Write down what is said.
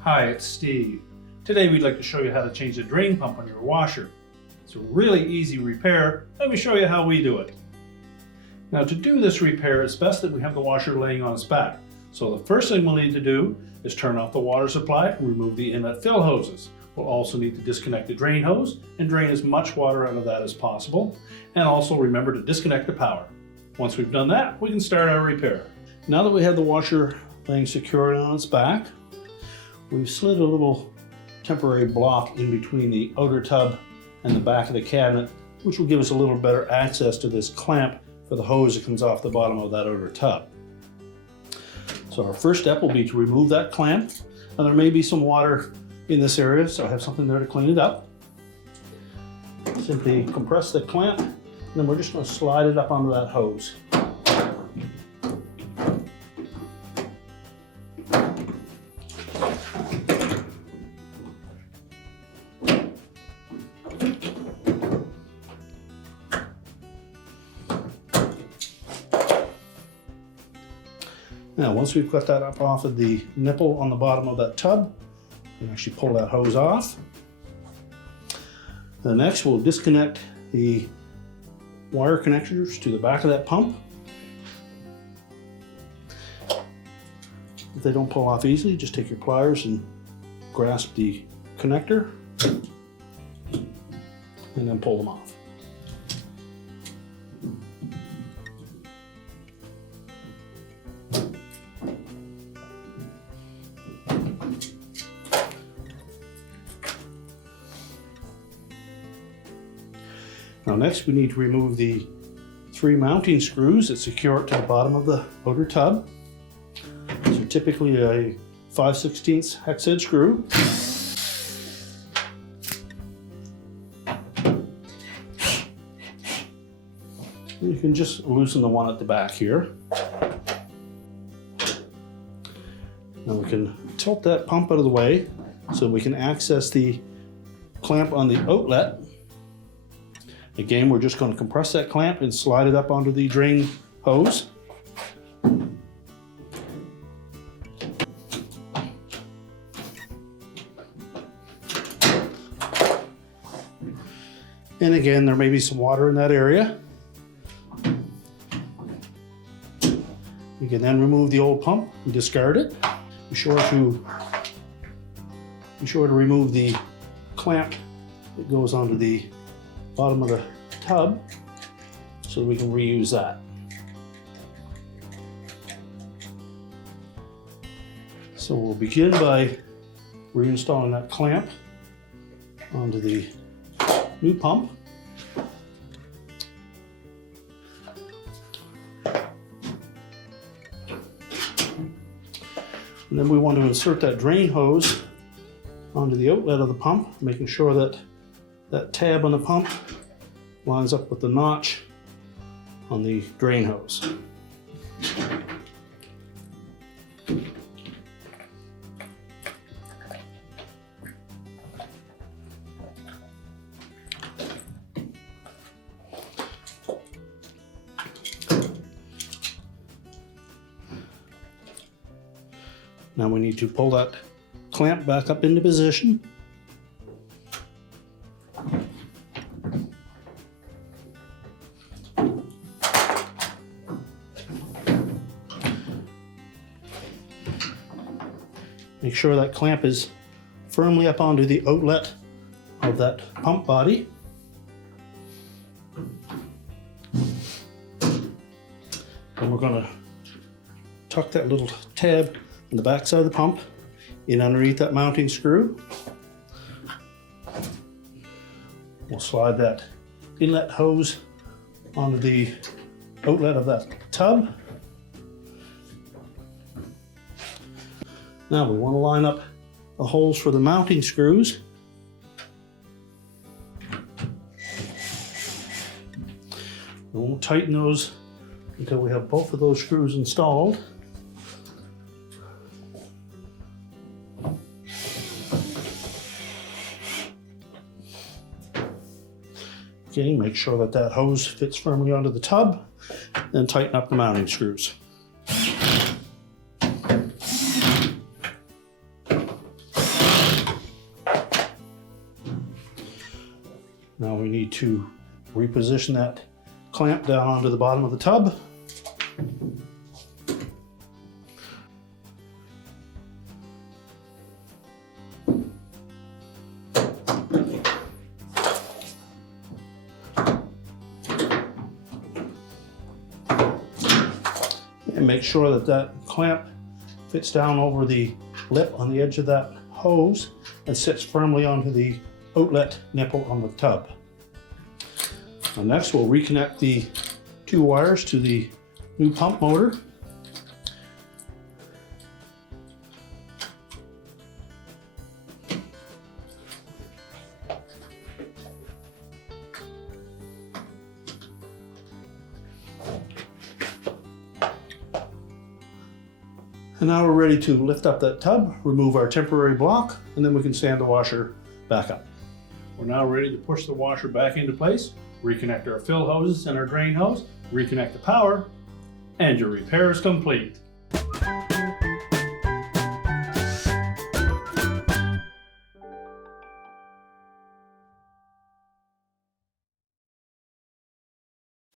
Hi, it's Steve. Today we'd like to show you how to change the drain pump on your washer. It's a really easy repair. Let me show you how we do it. Now to do this repair, it's best that we have the washer laying on its back. So the first thing we'll need to do is turn off the water supply and remove the inlet fill hoses. We'll also need to disconnect the drain hose and drain as much water out of that as possible. And also remember to disconnect the power. Once we've done that, we can start our repair. Now that we have the washer laying securely on its back, we've slid a little temporary block in between the outer tub and the back of the cabinet, which will give us a little better access to this clamp for the hose that comes off the bottom of that outer tub. So our first step will be to remove that clamp. Now there may be some water in this area, so I have something there to clean it up. Simply compress the clamp, and then we're just going to slide it up onto that hose. Now, once we've got that up off of the nipple on the bottom of that tub, we can actually pull that hose off. Then next, we'll disconnect the wire connectors to the back of that pump. If they don't pull off easily, just take your pliers and grasp the connector and then pull them off. Now next we need to remove the 3 mounting screws that secure it to the bottom of the outer tub. These are typically a 5/16 hex head screw. And you can just loosen the one at the back here. Now we can tilt that pump out of the way so we can access the clamp on the outlet. Again, we're just going to compress that clamp and slide it up onto the drain hose. And again, there may be some water in that area. You can then remove the old pump and discard it. Be sure to remove the clamp that goes onto the bottom of the tub so that we can reuse that. So we'll begin by reinstalling that clamp onto the new pump. And then we want to insert that drain hose onto the outlet of the pump, making sure that that tab on the pump lines up with the notch on the drain hose. Now we need to pull that clamp back up into position. Make sure that clamp is firmly up onto the outlet of that pump body. And we're going to tuck that little tab in the back side of the pump in underneath that mounting screw. We'll slide that inlet hose onto the outlet of that tub. Now we want to line up the holes for the mounting screws. We won't tighten those until we have both of those screws installed. Okay, make sure that that hose fits firmly onto the tub. then tighten up the mounting screws. Now we need to reposition that clamp down onto the bottom of the tub. And make sure that that clamp fits down over the lip on the edge of that hose and sits firmly onto the outlet nipple on the tub. And next we'll reconnect the two wires to the new pump motor. And now we're ready to lift up that tub, remove our temporary block, and then we can stand the washer back up. We're now ready to push the washer back into place, reconnect our fill hoses and our drain hose, reconnect the power, and your repair is complete.